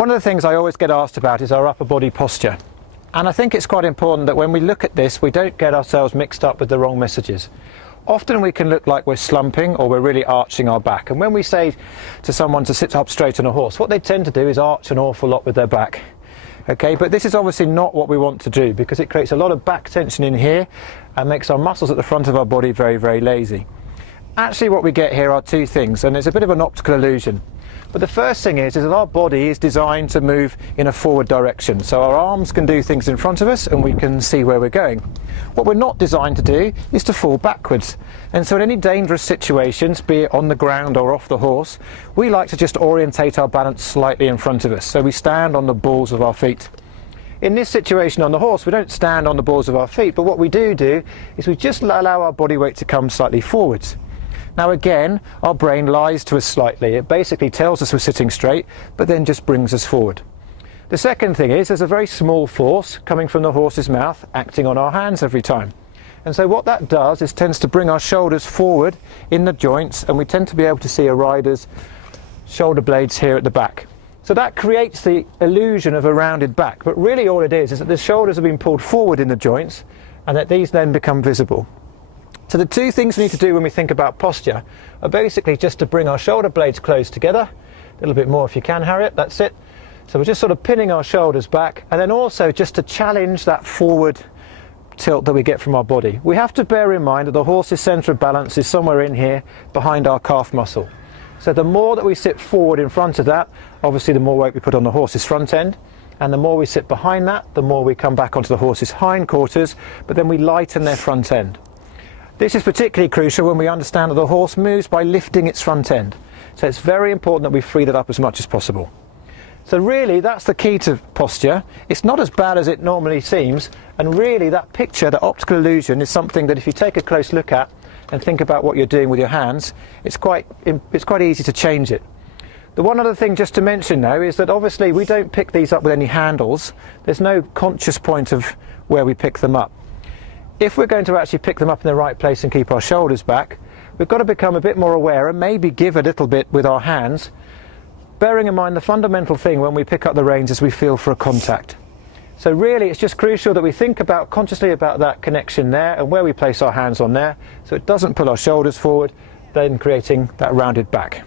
One of the things I always get asked about is our upper body posture. And I think it's quite important that when we look at this, we don't get ourselves mixed up with the wrong messages. Often we can look like we're slumping or we're really arching our back. And when we say to someone to sit up straight on a horse, what they tend to do is arch an awful lot with their back. Okay, but this is obviously not what we want to do, because it creates a lot of back tension in here and makes our muscles at the front of our body very, very lazy. Actually, what we get here are two things, and there's a bit of an optical illusion. But the first thing is that our body is designed to move in a forward direction. So our arms can do things in front of us and we can see where we're going. What we're not designed to do is to fall backwards. And so in any dangerous situations, be it on the ground or off the horse, we like to just orientate our balance slightly in front of us. So we stand on the balls of our feet. In this situation on the horse, we don't stand on the balls of our feet, but what we do is we just allow our body weight to come slightly forwards. Now again, our brain lies to us slightly. It basically tells us we're sitting straight, but then just brings us forward. The second thing is there's a very small force coming from the horse's mouth acting on our hands every time. And so what that does is tends to bring our shoulders forward in the joints, and we tend to be able to see a rider's shoulder blades here at the back. So that creates the illusion of a rounded back, but really all it is that the shoulders have been pulled forward in the joints and that these then become visible. So the two things we need to do when we think about posture are basically just to bring our shoulder blades close together. A little bit more if you can, Harriet, that's it. So we're just sort of pinning our shoulders back, and then also just to challenge that forward tilt that we get from our body. We have to bear in mind that the horse's centre of balance is somewhere in here behind our calf muscle. So the more that we sit forward in front of that, obviously the more weight we put on the horse's front end, and the more we sit behind that, the more we come back onto the horse's hindquarters, but then we lighten their front end. This is particularly crucial when we understand that the horse moves by lifting its front end. So it's very important that we free that up as much as possible. So really that's the key to posture. It's not as bad as it normally seems, and really that picture, that optical illusion, is something that if you take a close look at and think about what you're doing with your hands, it's quite easy to change it. The one other thing just to mention now is that obviously we don't pick these up with any handles. There's no conscious point of where we pick them up. If we're going to actually pick them up in the right place and keep our shoulders back, we've got to become a bit more aware and maybe give a little bit with our hands, bearing in mind the fundamental thing when we pick up the reins is we feel for a contact. So really it's just crucial that we think consciously about that connection there and where we place our hands on there, so it doesn't pull our shoulders forward, then creating that rounded back.